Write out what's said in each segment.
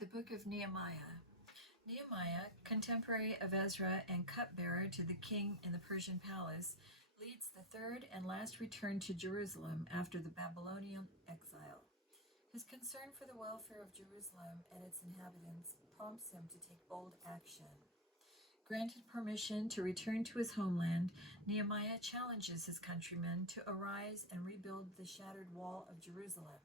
The Book of Nehemiah. Nehemiah, contemporary of Ezra and cupbearer to the king in the Persian palace, leads the third and last return to Jerusalem after the Babylonian exile. His concern for the welfare of Jerusalem and its inhabitants prompts him to take bold action. Granted permission to return to his homeland, Nehemiah challenges his countrymen to arise and rebuild the shattered wall of Jerusalem.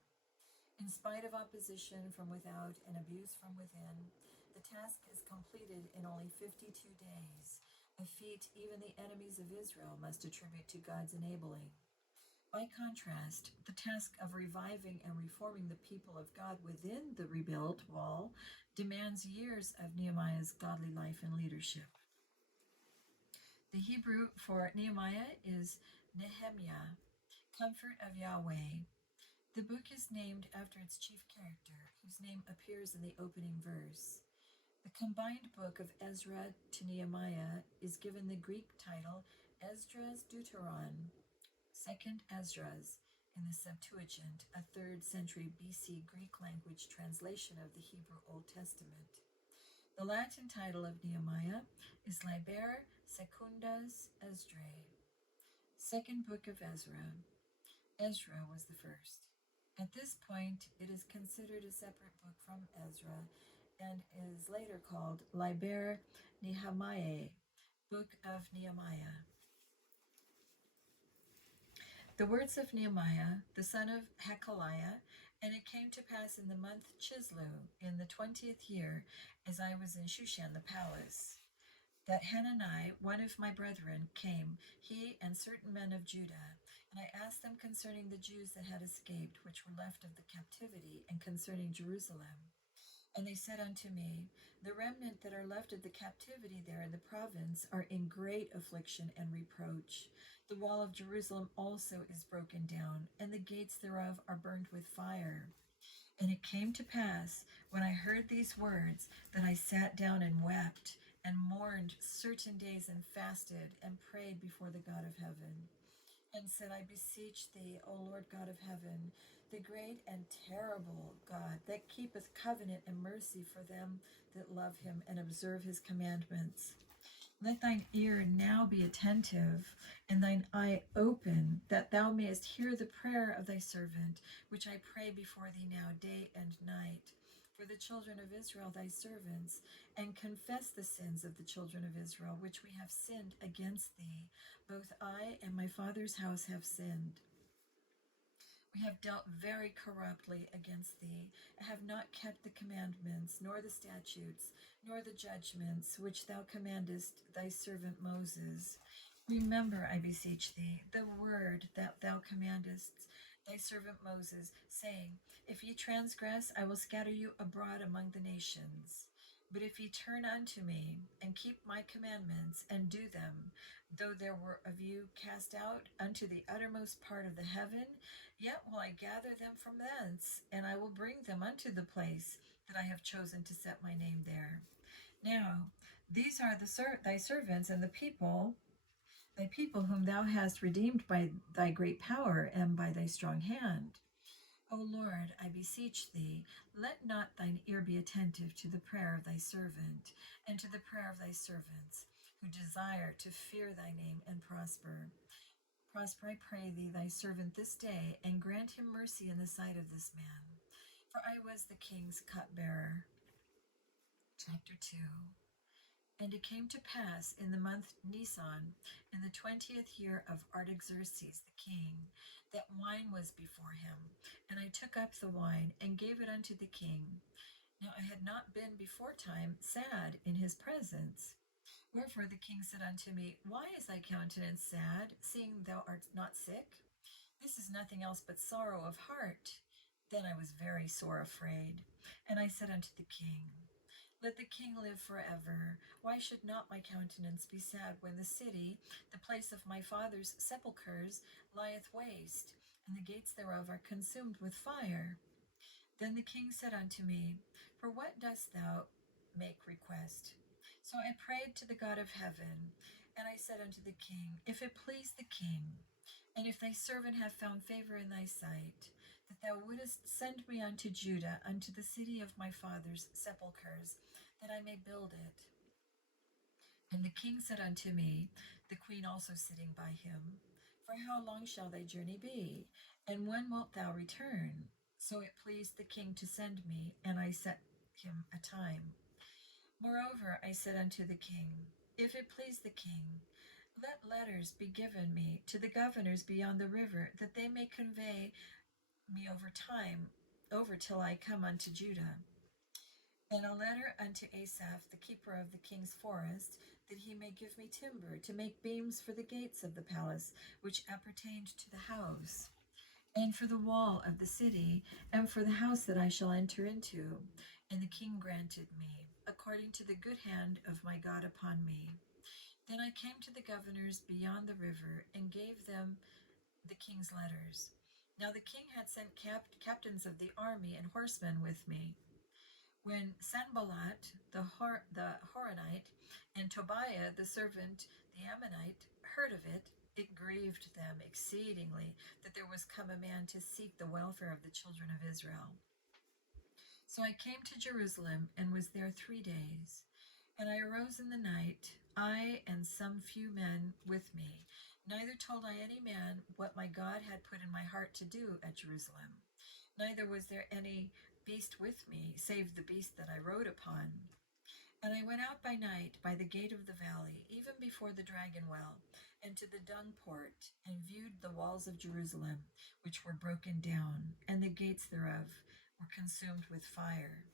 In spite of opposition from without and abuse from within, the task is completed in only 52 days, a feat even the enemies of Israel must attribute to God's enabling. By contrast, the task of reviving and reforming the people of God within the rebuilt wall demands years of Nehemiah's godly life and leadership. The Hebrew for Nehemiah is Nehemiah, comfort of Yahweh. The book is named after its chief character, whose name appears in the opening verse. The combined book of Ezra to Nehemiah is given the Greek title Esdras Deuteron, Second Esdras, in the Septuagint, a 3rd century BC Greek language translation of the Hebrew Old Testament. The Latin title of Nehemiah is Liber Secundus Esdrae, Second Book of Ezra. Ezra was the first. At this point, it is considered a separate book from Ezra and is later called Liber Nehemiah, Book of Nehemiah. The words of Nehemiah, the son of Hakaliah, and it came to pass in the month Chislew, in the 20th year, as I was in Shushan the palace, that Hanani, one of my brethren, came, he and certain men of Judah, and I asked them concerning the Jews that had escaped, which were left of the captivity, and concerning Jerusalem. And they said unto me, the remnant that are left of the captivity there in the province are in great affliction and reproach. The wall of Jerusalem also is broken down, and the gates thereof are burned with fire. And it came to pass, when I heard these words, that I sat down and wept, and mourned certain days, and fasted, and prayed before the God of heaven, and said, I beseech thee, O Lord God of heaven, the great and terrible God, that keepeth covenant and mercy for them that love him and observe his commandments. Let thine ear now be attentive, and thine eye open, that thou mayest hear the prayer of thy servant, which I pray before thee now day and night, for the children of Israel thy servants, and confess the sins of the children of Israel, which we have sinned against thee. Both I and my father's house have sinned. We have dealt very corruptly against thee, and have not kept the commandments, nor the statutes, nor the judgments, which thou commandest thy servant Moses. Remember, I beseech thee, the word that thou commandest thy servant Moses, saying, if ye transgress, I will scatter you abroad among the nations. But if ye turn unto me, and keep my commandments, and do them, though there were of you cast out unto the uttermost part of the heaven, yet will I gather them from thence, and I will bring them unto the place that I have chosen to set my name there. Now, these are thy servants and thy people whom thou hast redeemed by thy great power and by thy strong hand. O Lord, I beseech thee, let not thine ear be attentive to the prayer of thy servant, and to the prayer of thy servants, who desire to fear thy name and prosper. Prosper, I pray thee, thy servant this day, and grant him mercy in the sight of this man. For I was the king's cupbearer. Chapter 2. And it came to pass in the month Nisan, in the 20th year of Artaxerxes the king, that wine was before him. And I took up the wine, and gave it unto the king. Now I had not been beforetime sad in his presence. Wherefore the king said unto me, why is thy countenance sad, seeing thou art not sick? This is nothing else but sorrow of heart. Then I was very sore afraid. And I said unto the king, let the king live forever. Why should not my countenance be sad when the city, the place of my father's sepulchres, lieth waste, and the gates thereof are consumed with fire? Then the king said unto me, for what dost thou make request? So I prayed to the God of heaven, and I said unto the king, if it please the king, and if thy servant have found favor in thy sight, that thou wouldest send me unto Judah, unto the city of my father's sepulchres, that I may build it. And the king said unto me, the queen also sitting by him, For how long shall thy journey be? And when wilt thou return? So it pleased the king to send me, and I set him a time. Moreover, I said unto the king, If it please the king, let letters be given me to the governors beyond the river, that they may convey me over till I come unto Judah. And a letter unto Asaph, the keeper of the king's forest, that he may give me timber to make beams for the gates of the palace, which appertained to the house, and for the wall of the city, and for the house that I shall enter into. And the king granted me, according to the good hand of my God upon me. Then I came to the governors beyond the river, and gave them the king's letters. Now the king had sent captains of the army and horsemen with me. When Sanballat the Horonite and Tobiah the servant the Ammonite heard of it, it grieved them exceedingly that there was come a man to seek the welfare of the children of Israel. So I came to Jerusalem and was there 3 days. And I arose in the night, I and some few men with me. Neither told I any man what my God had put in my heart to do at Jerusalem. Neither was there any beast with me, save the beast that I rode upon. And I went out by night by the gate of the valley, even before the dragon well, and to the dung port, and viewed the walls of Jerusalem, which were broken down, and the gates thereof were consumed with fire.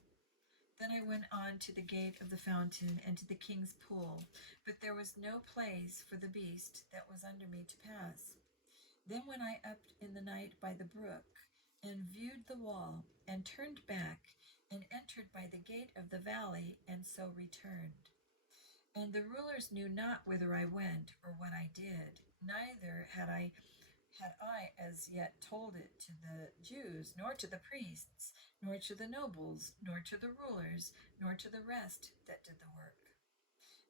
Then I went on to the gate of the fountain and to the king's pool, but there was no place for the beast that was under me to pass. Then went I up in the night by the brook, and viewed the wall, and turned back, and entered by the gate of the valley, and so returned. And the rulers knew not whither I went, or what I did, neither had I as yet told it to the Jews, nor to the priests, nor to the nobles, nor to the rulers, nor to the rest that did the work.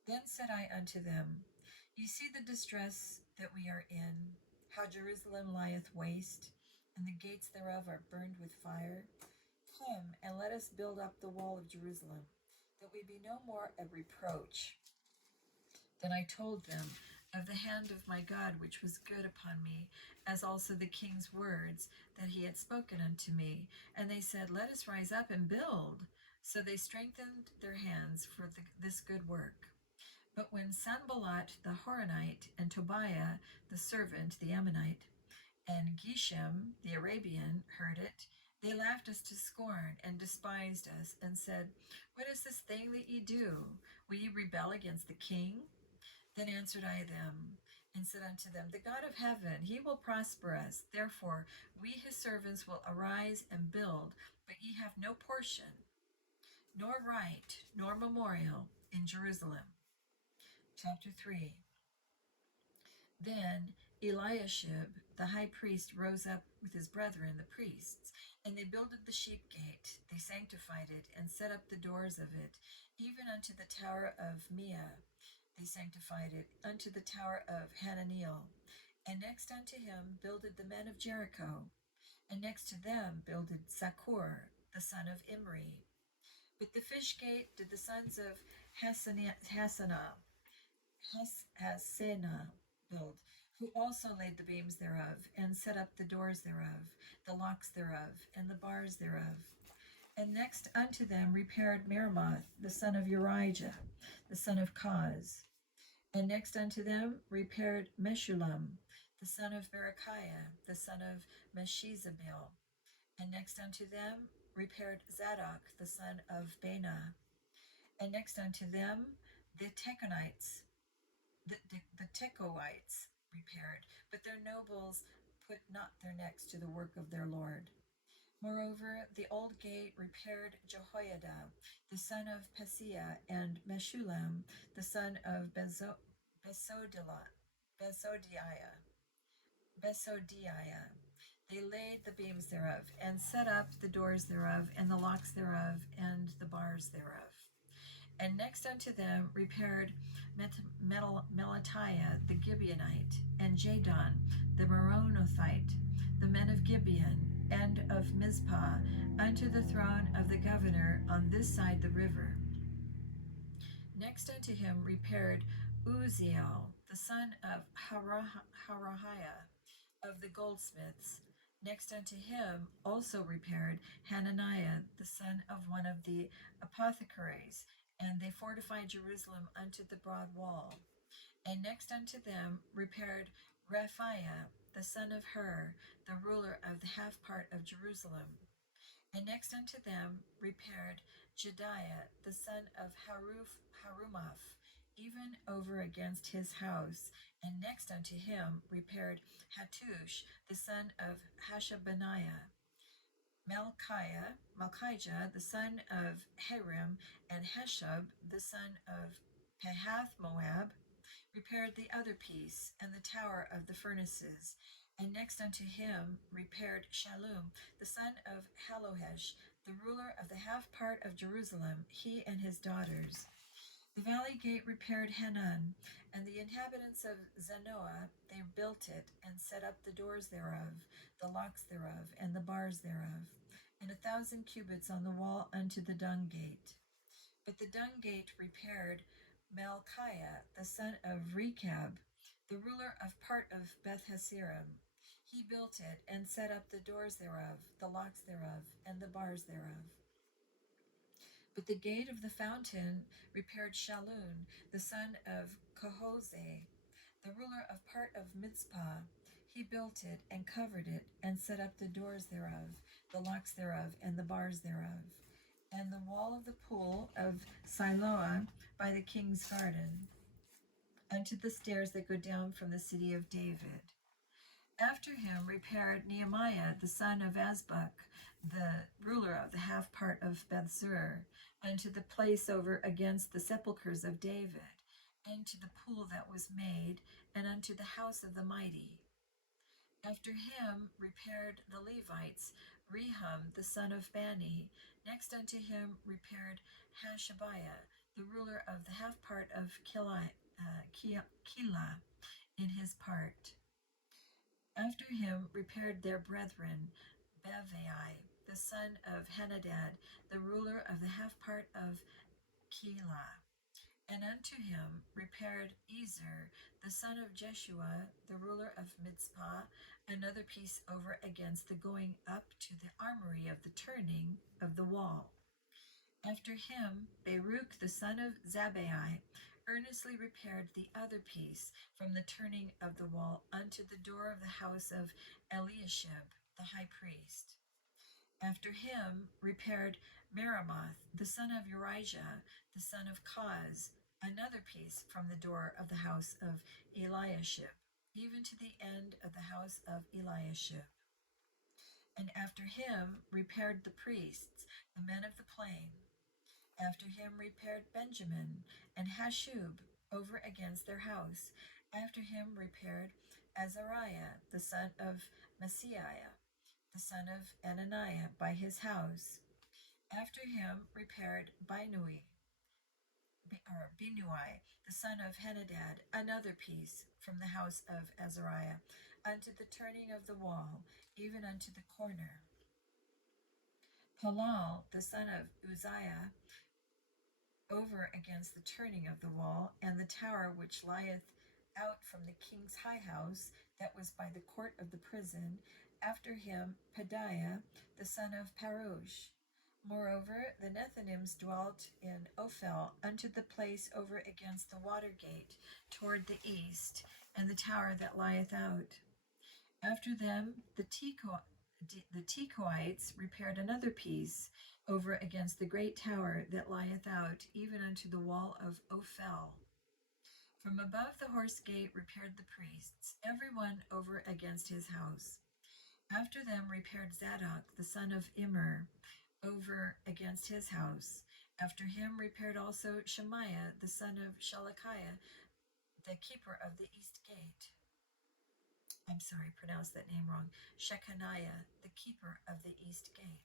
Then said I unto them, Ye see the distress that we are in, how Jerusalem lieth waste, and the gates thereof are burned with fire. Come, and let us build up the wall of Jerusalem, that we be no more a reproach. Then I told them of the hand of my God which was good upon me, as also the king's words that he had spoken unto me. And they said, Let us rise up and build. So they strengthened their hands for this good work. But when Sanballat the Horonite, and Tobiah the servant the Ammonite, and Geshem the Arabian heard it, they laughed us to scorn, and despised us, and said, What is this thing that ye do? Will ye rebel against the king? Then answered I them, and said unto them, The God of heaven, he will prosper us. Therefore we his servants will arise and build, but ye have no portion, nor right, nor memorial in Jerusalem. Chapter 3. Then Eliashib the high priest rose up with his brethren the priests, and they builded the sheep gate. They sanctified it, and set up the doors of it, even unto the tower of Meah. They sanctified it unto the tower of Hananiel. And next unto him builded the men of Jericho. And next to them builded Sakur, the son of Imri. But the fish gate did the sons of Hassenaah build, who also laid the beams thereof, and set up the doors thereof, the locks thereof, and the bars thereof. And next unto them repaired Meremoth, the son of Urijah, the son of Koz. And next unto them repaired Meshullam, the son of Berechiah, the son of Meshezabeel. And next unto them repaired Zadok, the son of Baana. And next unto them the Tekoites repaired, but their nobles put not their necks to the work of their Lord. Moreover, the old gate repaired Jehoiada, the son of Paseah, and Meshullam, the son of Besodiah. They laid the beams thereof, and set up the doors thereof, and the locks thereof, and the bars thereof. And next unto them repaired Melatiah the Gibeonite, and Jadon the Meronothite, the men of Gibeon, end of Mizpah, unto the throne of the governor on this side the river. Next unto him repaired Uzziel, the son of Harahiah, of the goldsmiths. Next unto him also repaired Hananiah, the son of one of the apothecaries, and they fortified Jerusalem unto the broad wall. And next unto them repaired Rephaiah, the son of Hur, the ruler of the half part of Jerusalem. And next unto them repaired Jediah, the son of Harumaph, even over against his house. And next unto him repaired Hattush, the son of Hashabaniah, Malchijah, the son of Harim, and Heshub, the son of Pahath Moab, repaired the other piece, and the tower of the furnaces. And next unto him repaired Shallum, the son of Halohesh, the ruler of the half part of Jerusalem, he and his daughters. The valley gate repaired Hanan, and the inhabitants of Zanoah, they built it, and set up the doors thereof, the locks thereof, and the bars thereof, and 1,000 cubits on the wall unto the dung gate. But the dung gate repaired Malchiah, the son of Rechab, the ruler of part of Beth-hasirim. He built it, and set up the doors thereof, the locks thereof, and the bars thereof. But the gate of the fountain repaired Shallun, the son of Kohoseh, the ruler of part of Mizpah. He built it, and covered it, and set up the doors thereof, the locks thereof, and the bars thereof. And the wall of the pool of Siloah by the king's garden, unto the stairs that go down from the city of David. After him repaired Nehemiah, the son of Azbuk, the ruler of the half part of Bethzur, unto the place over against the sepulchres of David, and to the pool that was made, and unto the house of the mighty. After him repaired the Levites, Rehum, the son of Bani. Next unto him repaired Hashabiah, the ruler of the half part of Keilah in his part. After him repaired their brethren, Bevai, the son of Henadad, the ruler of the half part of Keilah. And unto him repaired Ezer, the son of Jeshua, the ruler of Mizpah, another piece over against the going up to the armory of the turning of the wall. After him Baruch, the son of Zabbai, earnestly repaired the other piece from the turning of the wall unto the door of the house of Eliashib, the high priest. After him repaired Meremoth, the son of Urijah, the son of Koz, another piece from the door of the house of Eliashib, even to the end of the house of Eliashib. And after him repaired the priests, the men of the plain. After him repaired Benjamin and Hashub over against their house. After him repaired Azariah, the son of Maaseiah, the son of Ananiah, by his house. After him repaired Binui, the son of Henadad, another piece from the house of Azariah, unto the turning of the wall, even unto the corner. Palal, the son of Uzziah, over against the turning of the wall, and the tower which lieth out from the king's high house, that was by the court of the prison. After him Pedaiah, the son of Parosh. Moreover, the Nethinims dwelt in Ophel, unto the place over against the water gate toward the east, and the tower that lieth out. After them the Tekoites repaired another piece over against the great tower that lieth out, even unto the wall of Ophel. From above the horse gate repaired the priests, every one over against his house. After them repaired Zadok, the son of Immer, over against his house. After him repaired also Shemaiah, the son of Shalakiah, the keeper of the east gate. I'm sorry, I pronounced that name wrong. Shechaniah, the keeper of the east gate.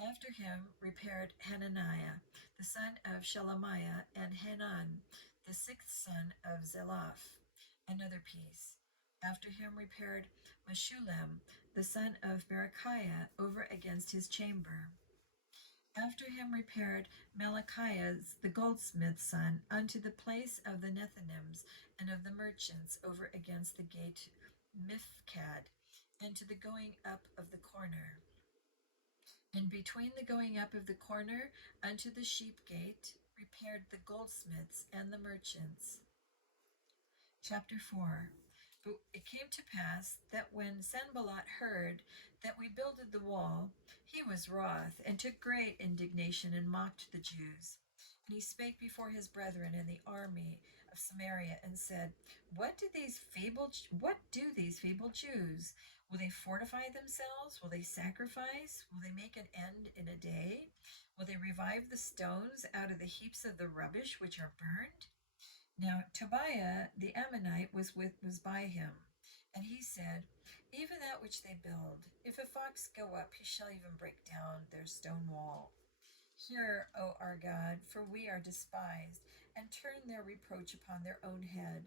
After him repaired Hananiah, the son of Shelemiah, and Hanan, the sixth son of Zelaph, another piece. After him repaired Meshullam, the son of Berechiah, over against his chamber. After him repaired Malachias the goldsmith's son unto the place of the Nethinims and of the merchants over against the gate Mifkad, and to the going up of the corner. And between the going up of the corner unto the sheep gate repaired the goldsmiths and the merchants. Chapter 4. But it came to pass that when Sanballat heard that we builded the wall, he was wroth, and took great indignation, and mocked the Jews. And he spake before his brethren in the army of Samaria, and said, What do these feeble Jews? Will they fortify themselves? Will they sacrifice? Will they make an end in a day? Will they revive the stones out of the heaps of the rubbish which are burned? Now Tobiah the Ammonite was by him, and he said, Even that which they build, if a fox go up, he shall even break down their stone wall. Hear, O our God, for we are despised, and turn their reproach upon their own head,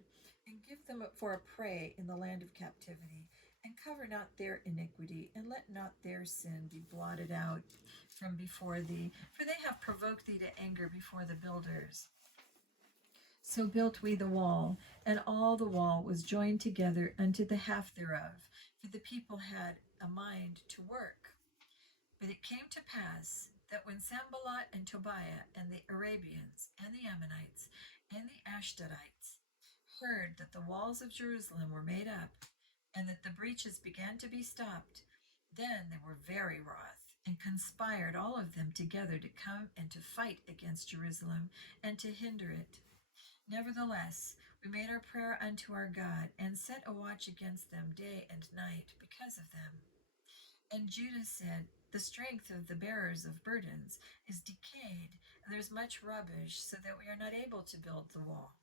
and give them up for a prey in the land of captivity, and cover not their iniquity, and let not their sin be blotted out from before thee, for they have provoked thee to anger before the builders. So built we the wall, and all the wall was joined together unto the half thereof, for the people had a mind to work. But it came to pass that when Sanballat and Tobiah and the Arabians and the Ammonites and the Ashdodites heard that the walls of Jerusalem were made up, and that the breaches began to be stopped, then they were very wroth, and conspired all of them together to come and to fight against Jerusalem, and to hinder it. Nevertheless, we made our prayer unto our God, and set a watch against them day and night because of them. And Judah said, The strength of the bearers of burdens is decayed, and there is much rubbish, so that we are not able to build the wall.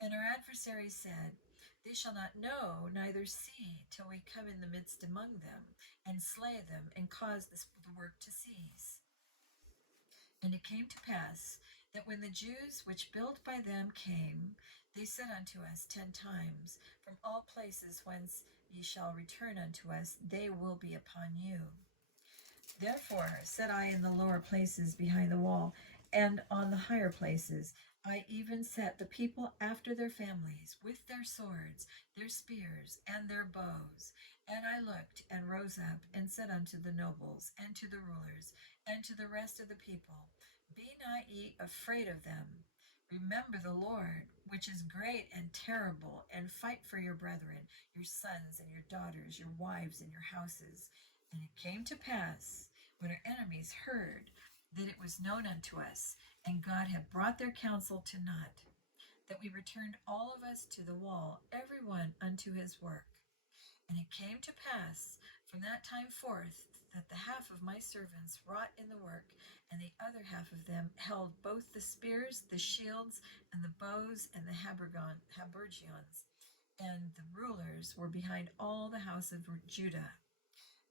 And our adversaries said, They shall not know, neither see, till we come in the midst among them, and slay them, and cause the work to cease. And it came to pass that when the Jews which built by them came, they said unto us 10 times, From all places whence ye shall return unto us, they will be upon you. Therefore said I in the lower places behind the wall, and on the higher places, I even set the people after their families, with their swords, their spears, and their bows. And I looked, and rose up, and said unto the nobles, and to the rulers, and to the rest of the people, Be not ye afraid of them. Remember the Lord, which is great and terrible, and fight for your brethren, your sons and your daughters, your wives and your houses. And it came to pass, when our enemies heard that it was known unto us, and God had brought their counsel to naught, that we returned all of us to the wall, every one unto his work. And it came to pass from that time forth that the half of my servants wrought in the work, and the other half of them held both the spears, the shields, and the bows, and the habergeons, and the rulers were behind all the house of Judah.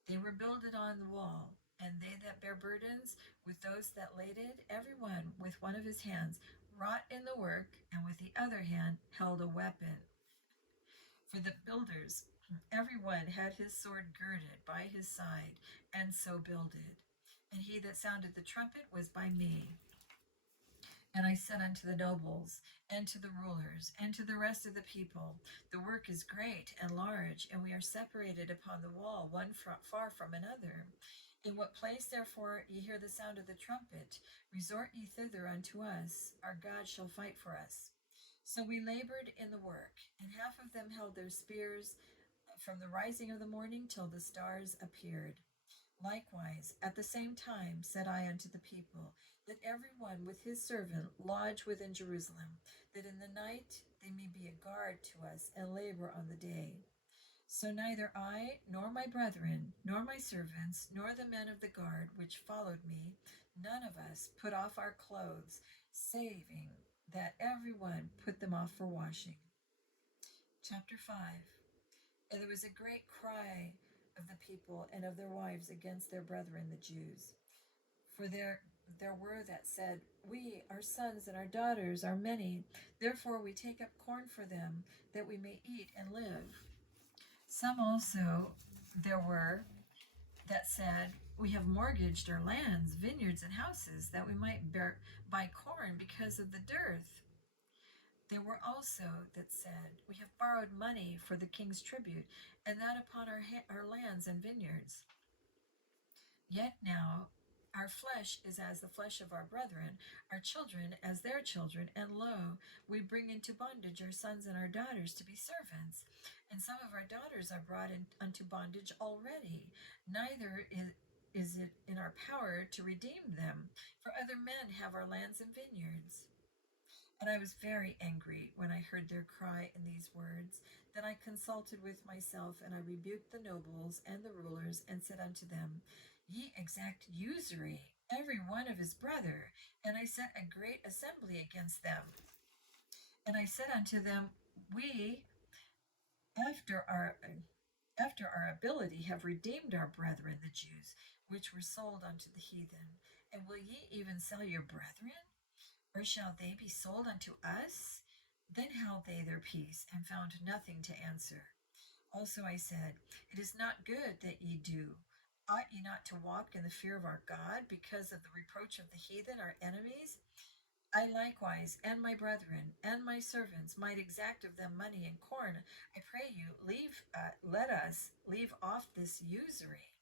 They were builded on the wall, and they that bear burdens with those that laid it, every one with one of his hands wrought in the work, and with the other hand held a weapon. For the builders, every one had his sword girded by his side, and so builded. And he that sounded the trumpet was by me. And I said unto the nobles, and to the rulers, and to the rest of the people, The work is great and large, and we are separated upon the wall, one far from another. In what place, therefore, ye hear the sound of the trumpet, resort ye thither unto us. Our God shall fight for us. So we labored in the work, and half of them held their spears from the rising of the morning till the stars appeared. Likewise, at the same time said I unto the people, that every one with his servant lodge within Jerusalem, that in the night they may be a guard to us, and labor on the day. So neither I, nor my brethren, nor my servants, nor the men of the guard which followed me, none of us put off our clothes, saving that every one put them off for washing. Chapter 5. And there was a great cry of the people and of their wives against their brethren the Jews. For there were that said, We, our sons and our daughters, are many, therefore we take up corn for them, that we may eat and live. Some also there were that said, "We have mortgaged our lands, vineyards, and houses that we might buy corn because of the dearth." There were also that said, "We have borrowed money for the king's tribute, and that upon our lands and vineyards. Yet now our flesh is as the flesh of our brethren, our children as their children, and lo, we bring into bondage our sons and our daughters to be servants. And some of our daughters are brought unto bondage already. Neither is it in our power to redeem them, for other men have our lands and vineyards." And I was very angry when I heard their cry in these words. Then I consulted with myself, and I rebuked the nobles and the rulers, and said unto them, "Ye exact usury, every one of his brother." And I set a great assembly against them. And I said unto them, "We, after our ability, have redeemed our brethren the Jews, which were sold unto the heathen. And will ye even sell your brethren? Or shall they be sold unto us?" Then held they their peace, and found nothing to answer. Also I said, "It is not good that ye do. Ought ye not to walk in the fear of our God, because of the reproach of the heathen, our enemies? I likewise, and my brethren, and my servants, might exact of them money and corn. I pray you, let us leave off this usury.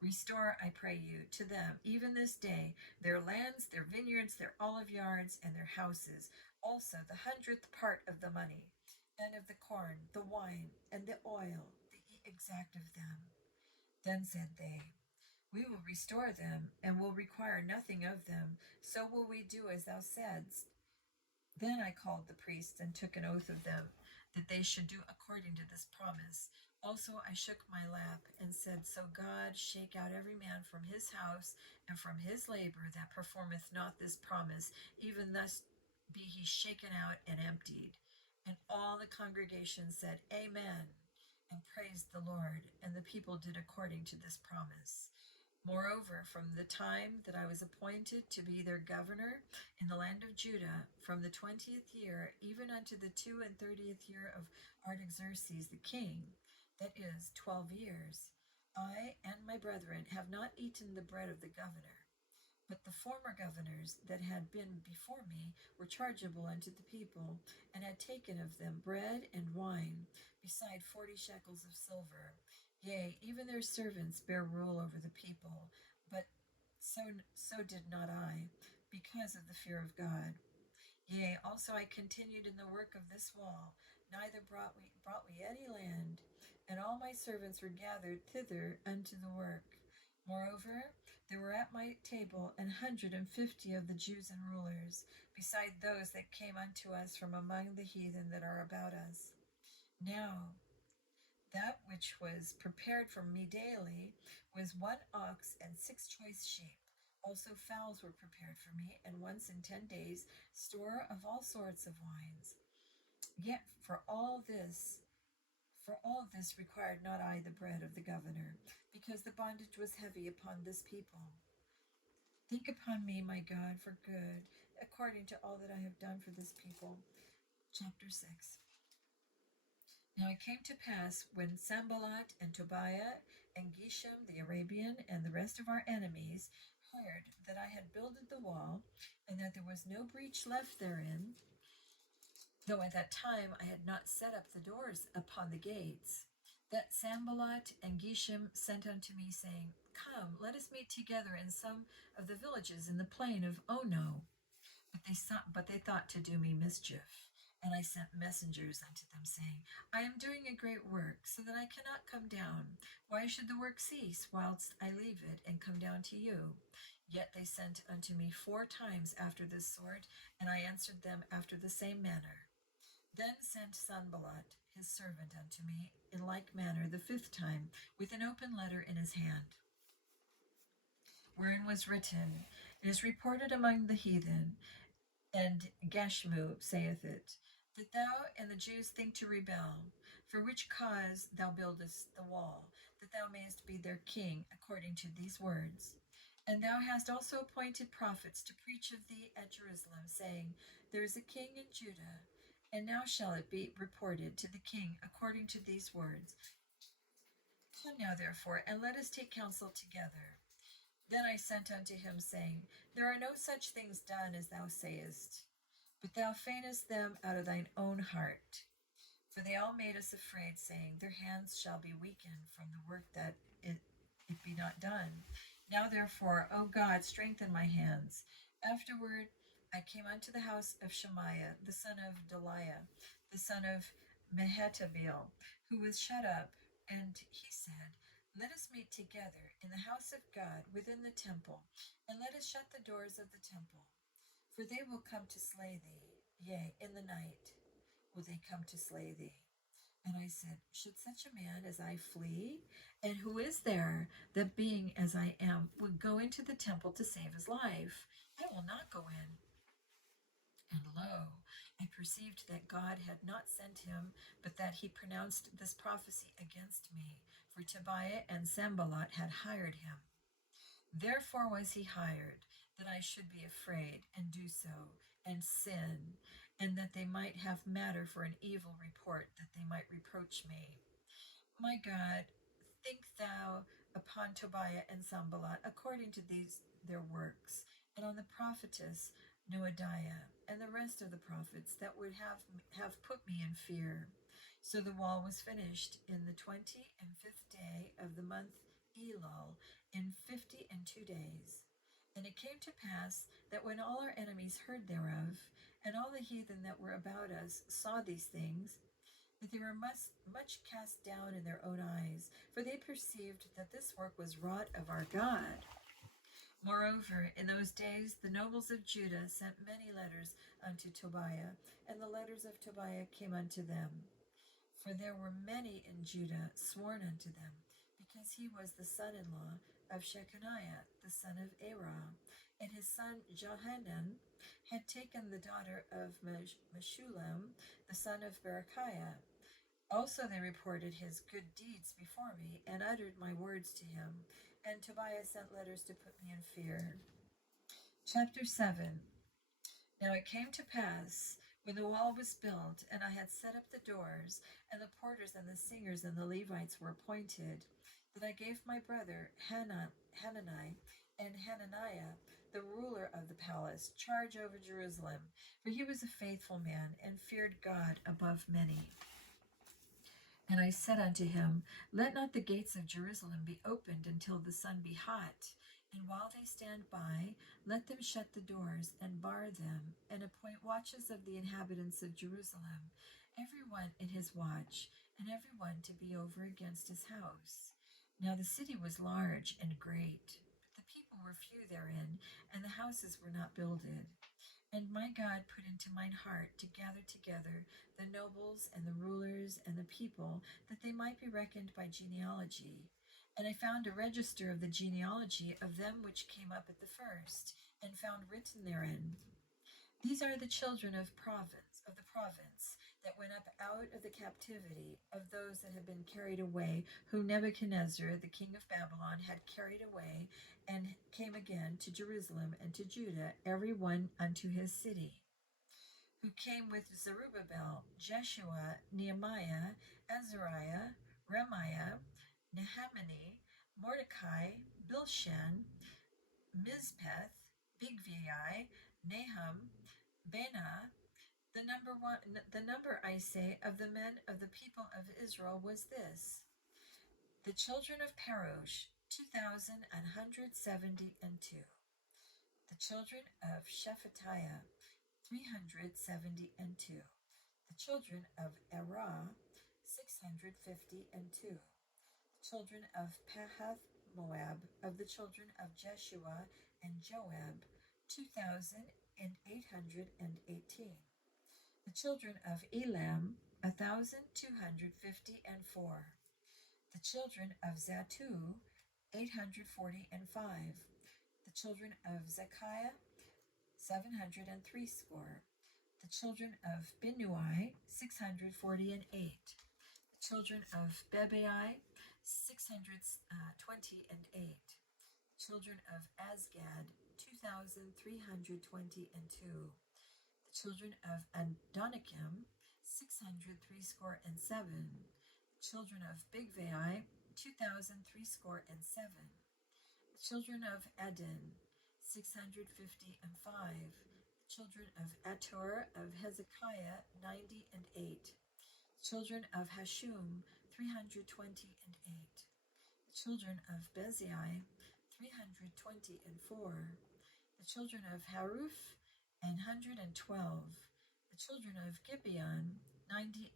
Restore, I pray you, to them, even this day, their lands, their vineyards, their olive yards, and their houses, also the 100th part of the money, and of the corn, the wine, and the oil, that ye exact of them." Then said they, "We will restore them, and will require nothing of them. So will we do as thou saidst." Then I called the priests, and took an oath of them, that they should do according to this promise. Also I shook my lap, and said, "So God shake out every man from his house, and from his labor, that performeth not this promise, even thus be he shaken out and emptied." And all the congregation said, "Amen," and praised the Lord. And the people did according to this promise. Moreover, from the time that I was appointed to be their governor in the land of Judah, from the 20th year even unto the 32nd year of Artaxerxes the king, that is 12 years, I and my brethren have not eaten the bread of the governor. But the former governors that had been before me were chargeable unto the people, and had taken of them bread and wine, beside 40 shekels of silver. Yea, even their servants bear rule over the people, but so did not I, because of the fear of God. Yea, also I continued in the work of this wall, neither brought we any land, and all my servants were gathered thither unto the work. Moreover, there were at my table 150 of the Jews and rulers, beside those that came unto us from among the heathen that are about us. Now that which was prepared for me daily was 1 ox and 6 choice sheep. Also fowls were prepared for me, and once in 10 days store of all sorts of wines. Yet for all this required not I the bread of the governor, because the bondage was heavy upon this people. Think upon me, my God, for good, according to all that I have done for this people. Chapter 6. Now it came to pass, when Sanballat and Tobiah and Geshem the Arabian and the rest of our enemies heard that I had builded the wall, and that there was no breach left therein, though at that time I had not set up the doors upon the gates, that Sanballat and Geshem sent unto me, saying, "Come, let us meet together in some of the villages in the plain of Ono." But they thought to do me mischief. And I sent messengers unto them, saying, "I am doing a great work, so that I cannot come down. Why should the work cease, whilst I leave it, and come down to you?" Yet they sent unto me 4 times after this sort, and I answered them after the same manner. Then sent Sanballat his servant unto me in like manner the 5th time, with an open letter in his hand, wherein was written, "It is reported among the heathen, and Gashmu saith it, that thou and the Jews think to rebel, for which cause thou buildest the wall, that thou mayest be their king, according to these words. And thou hast also appointed prophets to preach of thee at Jerusalem, saying, There is a king in Judah. And now shall it be reported to the king according to these words. Come now, therefore, and let us take counsel together. Then I sent unto him, saying, There are no such things done as thou sayest, but thou feignest them out of thine own heart. For they all made us afraid, saying, Their hands shall be weakened from the work that it be not done. Now therefore, O God, strengthen my hands. Afterward I came unto the house of Shemaiah, the son of Deliah, the son of Mehetabeel, who was shut up, and he said, Let us meet together in the house of God within the temple, and let us shut the doors of the temple, for they will come to slay thee. Yea, in the night will they come to slay thee. And I said, Should such a man as I flee? And who is there that, being as I am, would go into the temple to save his life? I will not go in. And lo, I perceived that God had not sent him, but that he pronounced this prophecy against me. For Tobiah and Sanballat had hired him. Therefore was he hired, that I should be afraid, and do so, and sin, and that they might have matter for an evil report, that they might reproach me. My God, think thou upon Tobiah and Sanballat according to these their works, and on the prophetess Noadiah, and the rest of the prophets that would have put me in fear. So the wall was finished in the 25th day of the month Elul, in 52 days. And it came to pass that when all our enemies heard thereof, and all the heathen that were about us saw these things, that they were much cast down in their own eyes, for they perceived that this work was wrought of our God. Moreover, in those days the nobles of Judah sent many letters unto Tobiah, and the letters of Tobiah came unto them. For there were many in Judah sworn unto them, because he was the son-in-law of Shechaniah, the son of Arah, and his son Johanan had taken the daughter of Meshullam, the son of Berechiah. Also they reported his good deeds before me, and uttered my words to him. And Tobiah sent letters to put me in fear. Chapter 7. Now it came to pass, when the wall was built, and I had set up the doors, and the porters and the singers and the Levites were appointed, that I gave my brother Hanani and Hananiah, the ruler of the palace, charge over Jerusalem, for he was a faithful man, and feared God above many. And I said unto him, Let not the gates of Jerusalem be opened until the sun be hot. And while they stand by, let them shut the doors and bar them, and appoint watches of the inhabitants of Jerusalem, every one in his watch, and every one to be over against his house. Now the city was large and great, but the people were few therein, and the houses were not builded. And my God put into mine heart to gather together the nobles and the rulers and the people, that they might be reckoned by genealogy. And I found a register of the genealogy of them which came up at the first, and found written therein, These are the children of the province that went up out of the captivity of those that had been carried away, whom Nebuchadnezzar, the king of Babylon, had carried away, and came again to Jerusalem and to Judah, every one unto his city. Who came with Zerubbabel, Jeshua, Nehemiah, Azariah, Remiah, Nehemiah, Mordecai, Bilshan, Mizpeth, Bigvai, Nahum, Bena. The number, I say, of the men of the people of Israel was this: the children of Parosh, 2,172. The children of Shephatiah, 372. The children of Erah, 652. The children of Pahath Moab, of the children of Jeshua and Joab, 2,818. The children of Elam, 1,254. The children of Zatu, 845. The children of Zekiah, 760. The children of Binnui, 648. The children of Bebai, 628. Children of Azgad, 2,322. The children of Adonikim, 637. The children of Bigvai, 2,307. The children of Adin, 650. The children of Ator of Hezekiah, 90. The children of Hashum, 328. The children of Bezai, 324. The children of Haruph, 112. The children of Gibeon, 90.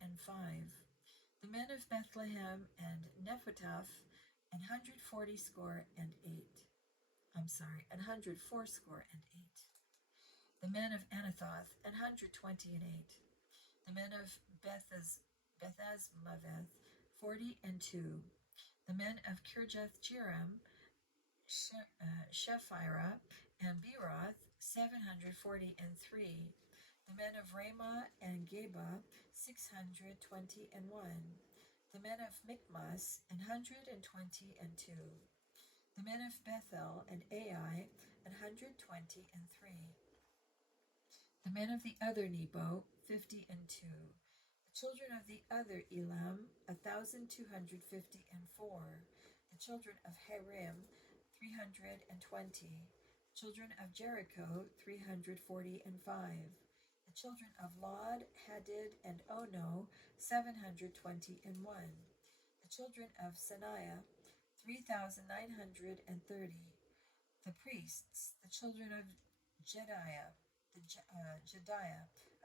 The men of Bethlehem and Nephotaph, 140. 104. The men of Anathoth, 128. The men of Bethazmaveth, 40. The men of Kirjath Jearim, Shephirah, and Beeroth, 743. The men of Ramah and Geba, 621. The men of Michmas, 122. The men of Bethel and Ai, 123. The men of the other Nebo, 50. The children of the other Elam, 1,254. The children of Harim, 320. Children of Jericho, 345. The children of Lod, Hadid, and Ono, 721. The children of Saniah, 3,930. The priests, the children of Jediah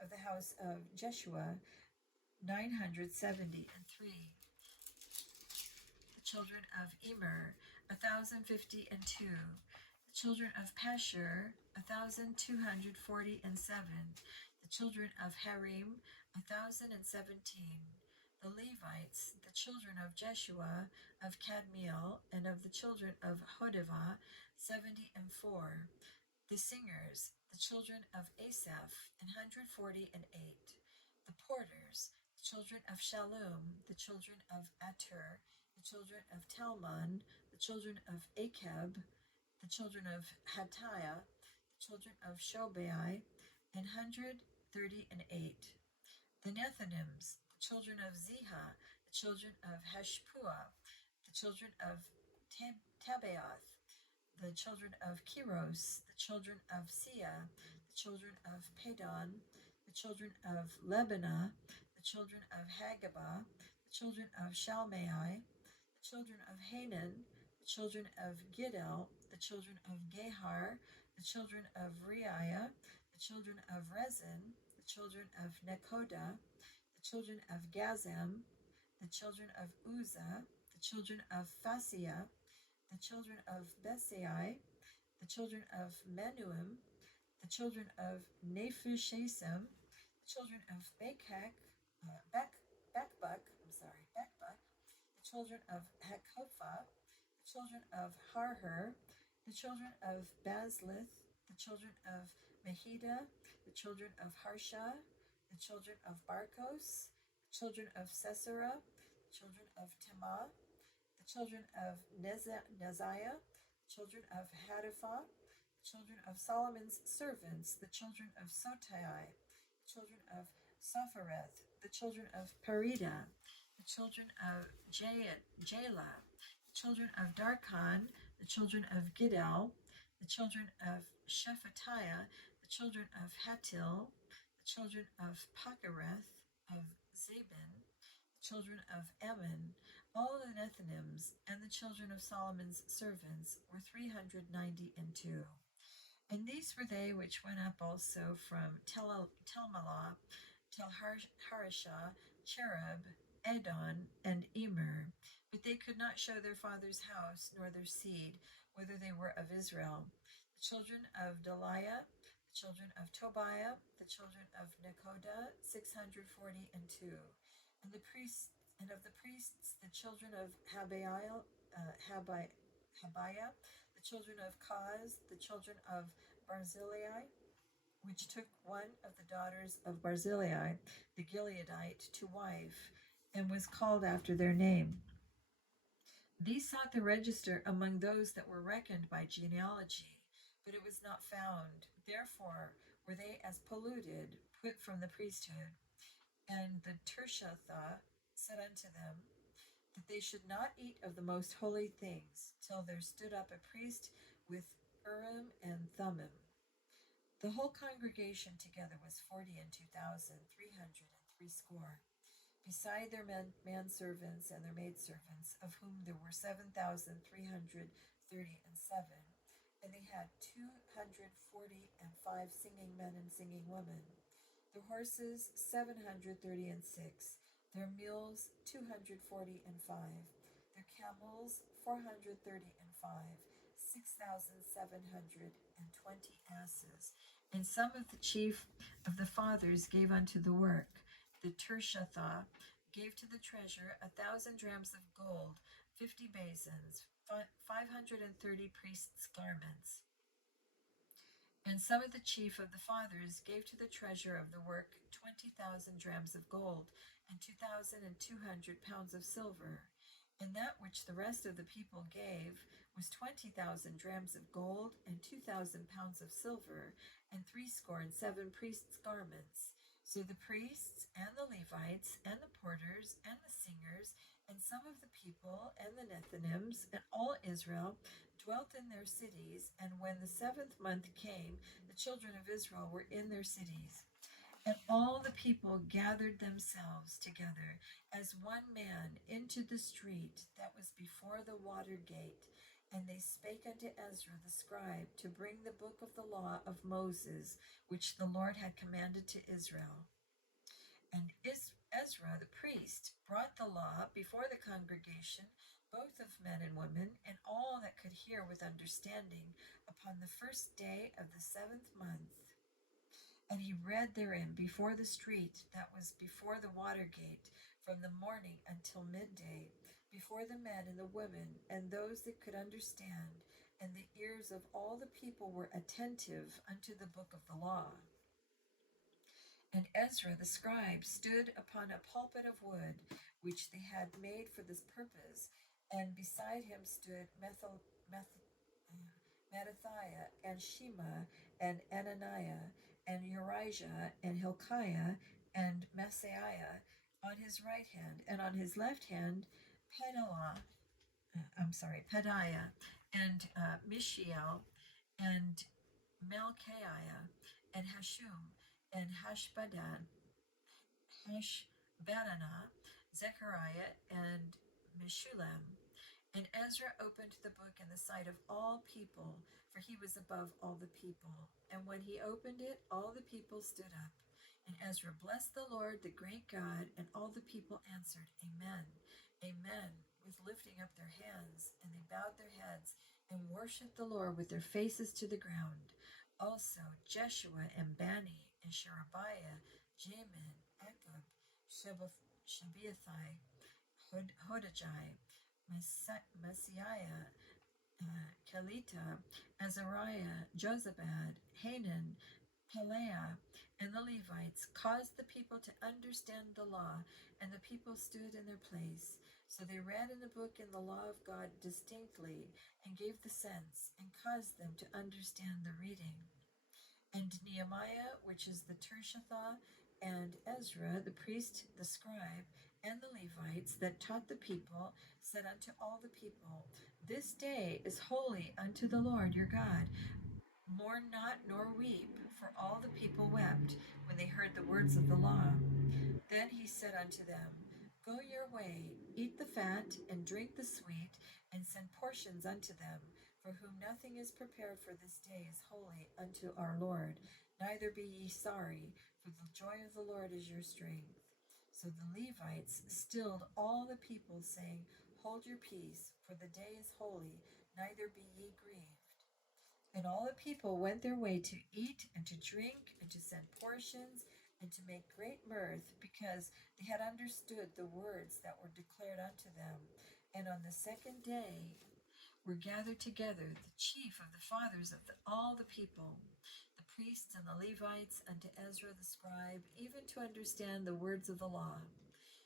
of the house of Jeshua, 973. The children of Emer, 1,052. The children of Pashur, 1,247. The children of Harim, 1,017. The Levites, the children of Jeshua, of Kadmiel, and of the children of Hodavah, 74. The singers, the children of Asaph, 148. The porters, the children of Shallum, the children of Atur, the children of Talmon, the children of Achab, the children of Hattiah, the children of Shobai, 138. The Nethinims, the children of Ziha, the children of Hashpuah, the children of Tabaoth, the children of Kiros, the children of Sia, the children of Padon, the children of Lebanah, the children of Hagabah, the children of Shalmai, the children of Hanan, the children of Giddel, the children of Gehar, the children of Reiah, the children of Rezin, the children of Nekoda, the children of Gazam, the children of Uzzah, the children of Phasiah, the children of Besai, the children of Menuim, the children of Nephushasim, the children of Bakbuk, the children of Hakophah, the children of Harher, the children of Bazlith, the children of Mehida, the children of Harsha, the children of Barkos, the children of Sisera, the children of Temah, the children of Neziah, the children of Hadaphah, the children of Solomon's servants, the children of Sotai, the children of Sophereth, the children of Perida, the children of Jalah, the children of Darkon, the children of Giddel, the children of Shephatiah, the children of Hatil, the children of Pachereth, of Zabin, the children of Ammon, all the Nethinims, and the children of Solomon's servants were 392. And these were they which went up also from Telmelah, Harsha, Cherub, Edon, and Emer. But they could not show their father's house, nor their seed, whether they were of Israel. The children of Deliah, the children of Tobiah, the children of Nekoda, 642. And of the priests, the children of Habiah, the children of Koz, the children of Barzillai, which took one of the daughters of Barzillai, the Gileadite, to wife, and was called after their name. These sought the register among those that were reckoned by genealogy, but it was not found. Therefore were they as polluted, put from the priesthood. And the Tirshatha said unto them, that they should not eat of the most holy things, till there stood up a priest with Urim and Thummim. The whole congregation together was 40,002,360, beside their manservants and their maidservants, of whom there were 7,337, and they had 245 singing men and singing women. Their horses 736, their mules 245, their camels 435, 6,720 asses. And some of the chief of the fathers gave unto the work. The Tirshatha gave to the treasure 1,000 drams of gold, 50 basins, 530 priests' garments. And some of the chief of the fathers gave to the treasure of the work 20,000 drams of gold, and 2,200 pounds of silver. And that which the rest of the people gave was 20,000 drams of gold, and 2,000 pounds of silver, and 67 priests' garments. So the priests, and the Levites, and the porters, and the singers, and some of the people, and the Nethinims, and all Israel dwelt in their cities. And when the 7th month came, the children of Israel were in their cities. And all the people gathered themselves together as one man into the street that was before the water gate. And they spake unto Ezra the scribe to bring the book of the law of Moses, which the Lord had commanded to Israel. And Ezra the priest brought the law before the congregation, both of men and women, and all that could hear with understanding, upon the first day of the 7th month. And he read therein before the street that was before the water gate, from the morning until midday, before the men and the women, and those that could understand, and the ears of all the people were attentive unto the book of the law. And Ezra the scribe stood upon a pulpit of wood, which they had made for this purpose, and beside him stood Mattathiah, and Shema, and Ananiah, and Urijah, and Hilkiah, and Maaseiah on his right hand, and on his left hand Pedaiah, and Mishael, and Melchiah, and Hashum, and Hashbaddanah, Zechariah, and Meshullam. And Ezra opened the book in the sight of all people, for he was above all the people. And when he opened it, all the people stood up. And Ezra blessed the Lord, the great God, and all the people answered, Amen, Amen, with lifting up their hands. And they bowed their heads and worshipped the Lord with their faces to the ground. Also Jeshua and Bani and Sherebiah, Jamin, Akub, Shabbathai, Hodijah, Messiah, Kelita, Azariah, Jozabad, Hanan, Pelaiah, and the Levites caused the people to understand the law, and the people stood in their place. So they read in the book in the law of God distinctly, and gave the sense, and caused them to understand the reading. And Nehemiah, which is the Tirshatha, and Ezra, the priest, the scribe, and the Levites that taught the people, said unto all the people, This day is holy unto the Lord your God. Mourn not nor weep, for all the people wept when they heard the words of the law. Then he said unto them, Go your way, eat the fat, and drink the sweet, and send portions unto them, for whom nothing is prepared for this day is holy unto our Lord. Neither be ye sorry, for the joy of the Lord is your strength. So the Levites stilled all the people, saying, Hold your peace, for the day is holy, neither be ye grieved. And all the people went their way to eat and to drink and to send portions and to make great mirth, because they had understood the words that were declared unto them. And on the 2nd day were gathered together the chief of the fathers of all the people, the priests and the Levites, unto Ezra the scribe, even to understand the words of the law.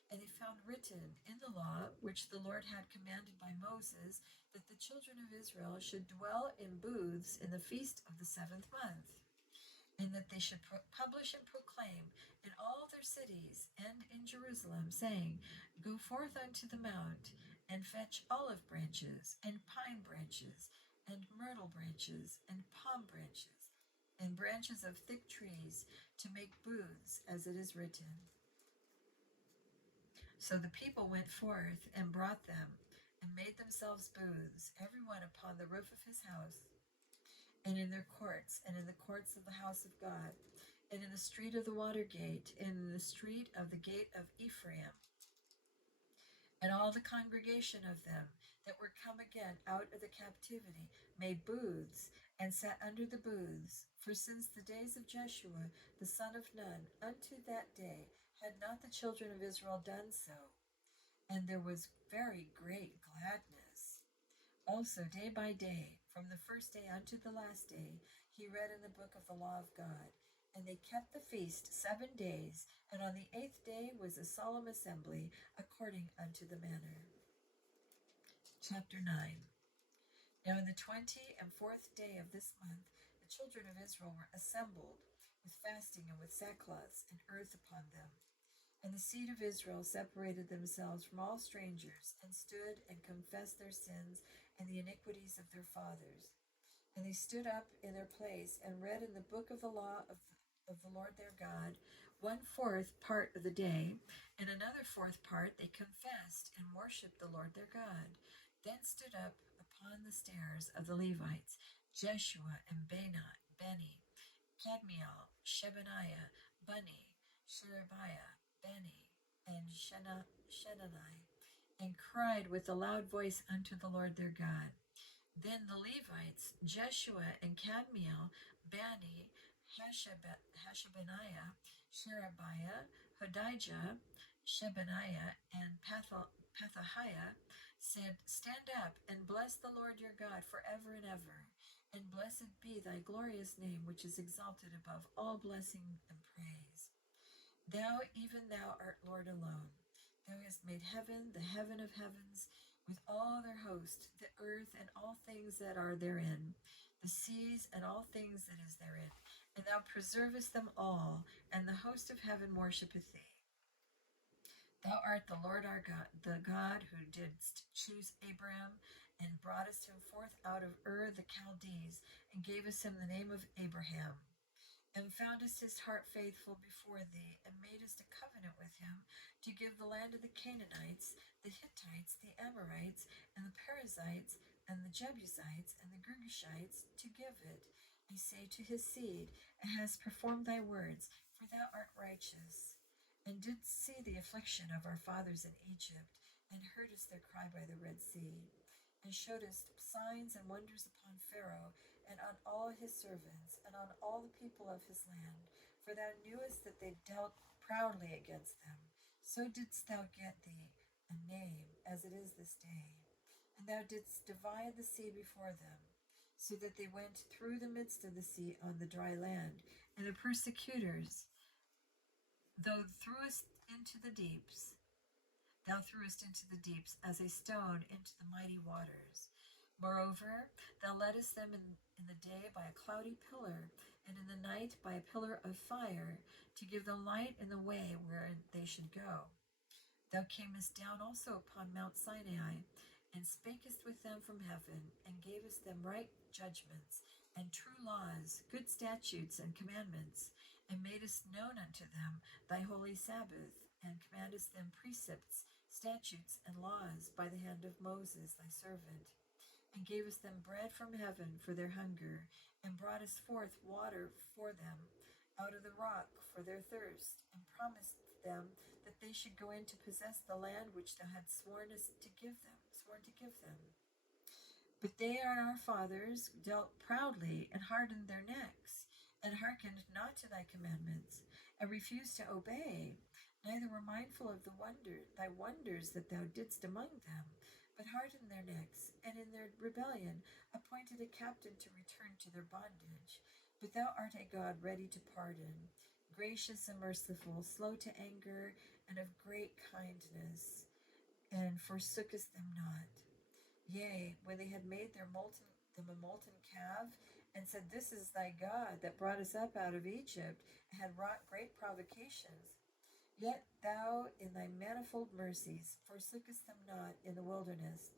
And they found written in the law, which the Lord had commanded by Moses, that the children of Israel should dwell in booths in the feast of the 7th month. and that they should publish and proclaim in all their cities and in Jerusalem, saying, Go forth unto the mount, and fetch olive branches, and pine branches, and myrtle branches, and palm branches, and branches of thick trees, to make booths, as it is written. So the people went forth and brought them, and made themselves booths, every one upon the roof of his house, and in their courts, and in the courts of the house of God, and in the street of the water gate, and in the street of the gate of Ephraim. And all the congregation of them that were come again out of the captivity made booths, and sat under the booths. For since the days of Jeshua the son of Nun unto that day had not the children of Israel done so. And there was very great gladness. Also, day by day, from the first day unto the last day, he read in the book of the law of God. And they kept the feast 7 days, and on the 8th day was a solemn assembly, according unto the manner. Chapter 9. Now in the 24th day of this month, the children of Israel were assembled, with fasting and with sackcloths and earth upon them. And the seed of Israel separated themselves from all strangers, and stood and confessed their sins and the iniquities of their fathers. And they stood up in their place, and read in the book of the law of the Lord their God 1/4 part of the day, and another 4th part they confessed and worshipped the Lord their God. Then stood up upon the stairs of the Levites Jeshua and Beni, Kadmiel, Shebaniah, Bunni, Sherebiah, Beni, and Shedani, and cried with a loud voice unto the Lord their God. Then the Levites, Jeshua and Kadmiel, Bani, Hashabaniah, Sherebiah, Hodijah, Shebaniah, and Pethahiah, said, Stand up and bless the Lord your God forever and ever. And blessed be thy glorious name, which is exalted above all blessing and praise. Thou, even thou, art Lord alone. Thou hast made heaven, the heaven of heavens, with all their host, the earth and all things that are therein, the seas and all things that is therein. And thou preservest them all, and the host of heaven worshipeth thee. Thou art the Lord our God, the God who didst choose Abram, and broughtest him forth out of Ur the Chaldees, and gavest him the name of Abraham, and foundest his heart faithful before thee, and madest a covenant with him, to give the land of the Canaanites, the Hittites, the Amorites, and the Perizzites, and the Jebusites, and the Girgashites, to give it, I say, to his seed, and hast performed thy words, for thou art righteous, and didst see the affliction of our fathers in Egypt, and heardest their cry by the Red Sea, and showedest signs and wonders upon Pharaoh, and on all his servants, and on all the people of his land. For thou knewest that they dealt proudly against them. So didst thou get thee a name, as it is this day. And thou didst divide the sea before them, so that they went through the midst of the sea on the dry land. And the persecutors, thou threwest into the deeps, as a stone into the mighty waters. Moreover, thou leddest them in the day by a cloudy pillar, and in the night by a pillar of fire, to give them light in the way where they should go. Thou camest down also upon Mount Sinai, and spakest with them from heaven, and gavest them right judgments, and true laws, good statutes and commandments, and madest known unto them thy holy Sabbath, and commandest them precepts, statutes, and laws by the hand of Moses thy servant, and gavest them bread from heaven for their hunger, and broughtest forth water for them out of the rock for their thirst, and promised them that they should go in to possess the land which thou hadst sworn to give them. But they and our fathers dealt proudly, and hardened their necks, and hearkened not to thy commandments, and refused to obey, neither were mindful of thy wonders that thou didst among them, but hardened their necks, and in their rebellion appointed a captain to return to their bondage. But thou art a God ready to pardon, gracious and merciful, slow to anger, and of great kindness, and forsookest them not. Yea, when they had made them a molten calf, and said, "This is thy God that brought us up out of Egypt, and had wrought great provocations. Yet thou in thy manifold mercies forsookest them not in the wilderness.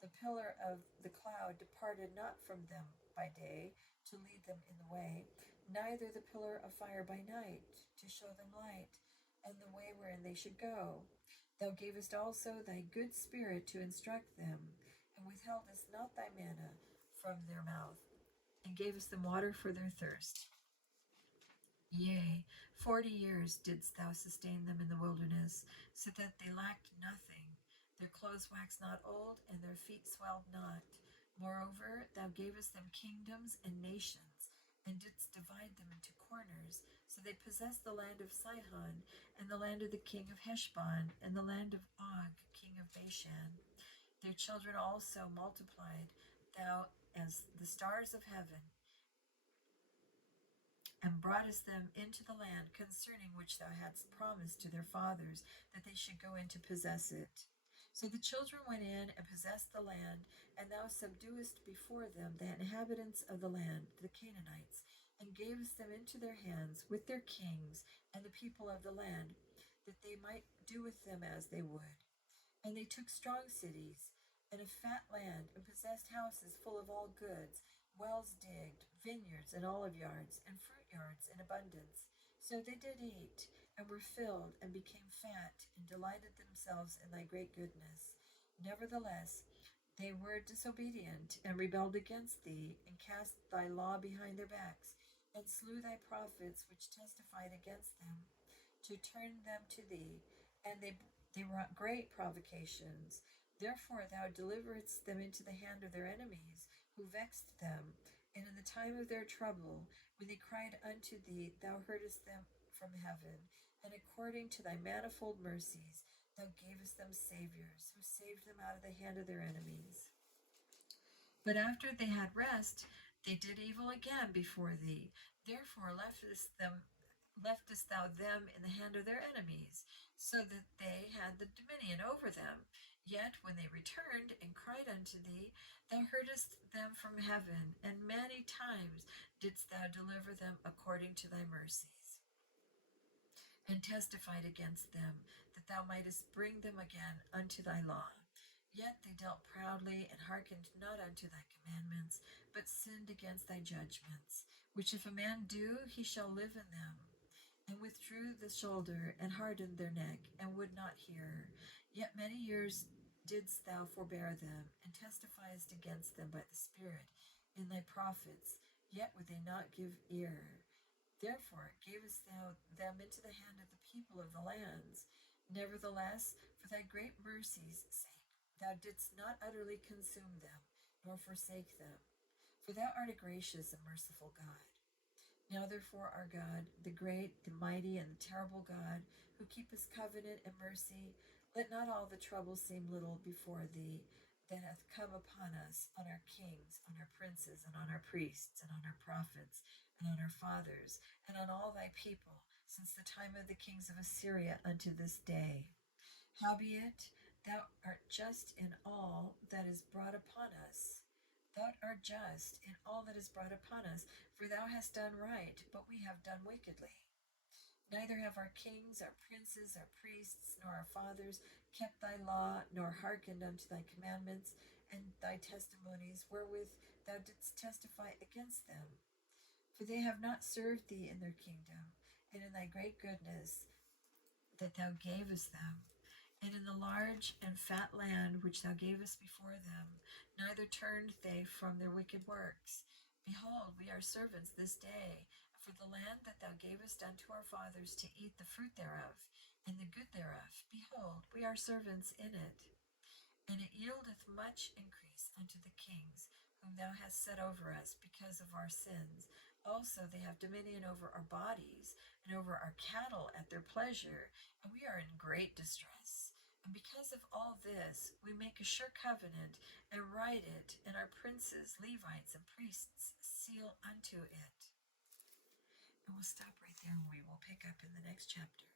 The pillar of the cloud departed not from them by day to lead them in the way, neither the pillar of fire by night to show them light, and the way wherein they should go. Thou gavest also thy good spirit to instruct them, and withheldest not thy manna from their mouth, and gavest them water for their thirst. Yea, 40 years didst thou sustain them in the wilderness, so that they lacked nothing. Their clothes waxed not old, and their feet swelled not. Moreover, thou gavest them kingdoms and nations, and didst divide them into corners. So they possessed the land of Sihon, and the land of the king of Heshbon, and the land of Og, king of Bashan. Their children also multiplied thou as the stars of heaven, and broughtest them into the land concerning which thou hadst promised to their fathers, that they should go in to possess it. So the children went in and possessed the land, and thou subduest before them the inhabitants of the land, the Canaanites, and gavest them into their hands with their kings and the people of the land, that they might do with them as they would. And they took strong cities and a fat land, and possessed houses full of all goods, wells digged, vineyards and olive yards, and fruit yards in abundance. So they did eat, and were filled, and became fat, and delighted themselves in thy great goodness. Nevertheless, they were disobedient, and rebelled against thee, and cast thy law behind their backs, and slew thy prophets which testified against them, to turn them to thee, and they wrought great provocations. Therefore thou deliveredst them into the hand of their enemies, who vexed them. And in the time of their trouble, when they cried unto thee, thou heardest them from heaven. And according to thy manifold mercies, thou gavest them saviors, who saved them out of the hand of their enemies. But after they had rest, they did evil again before thee. Therefore leftest thou them in the hand of their enemies, so that they had the dominion over them. Yet when they returned and cried unto thee, thou heardest them from heaven, and many times didst thou deliver them according to thy mercies, and testified against them, that thou mightest bring them again unto thy law. Yet they dealt proudly, and hearkened not unto thy commandments, but sinned against thy judgments, which if a man do, he shall live in them, and withdrew the shoulder, and hardened their neck, and would not hear. Yet many years didst thou forbear them, and testifiest against them by the Spirit in thy prophets, yet would they not give ear. Therefore gavest thou them into the hand of the people of the lands. Nevertheless, for thy great mercy's sake, thou didst not utterly consume them, nor forsake them. For thou art a gracious and merciful God. Now therefore, our God, the great, the mighty, and the terrible God, who keepeth covenant and mercy, let not all the trouble seem little before thee, that hath come upon us, on our kings, on our princes, and on our priests, and on our prophets, and on our fathers, and on all thy people, since the time of the kings of Assyria unto this day. Howbeit, thou art just in all that is brought upon us. Thou art just in all that is brought upon us, for thou hast done right, but we have done wickedly. Neither have our kings, our princes, our priests, nor our fathers kept thy law, nor hearkened unto thy commandments and thy testimonies, wherewith thou didst testify against them. For they have not served thee in their kingdom, and in thy great goodness that thou gavest them, and in the large and fat land which thou gavest before them, neither turned they from their wicked works. Behold, we are servants this day, for the land that thou gavest unto our fathers to eat the fruit thereof, and the good thereof. Behold, we are servants in it. And it yieldeth much increase unto the kings, whom thou hast set over us because of our sins. Also they have dominion over our bodies, and over our cattle at their pleasure, and we are in great distress. And because of all this, we make a sure covenant, and write it, and our princes, Levites, and priests seal unto it. And we'll stop right there, and we will pick up in the next chapter.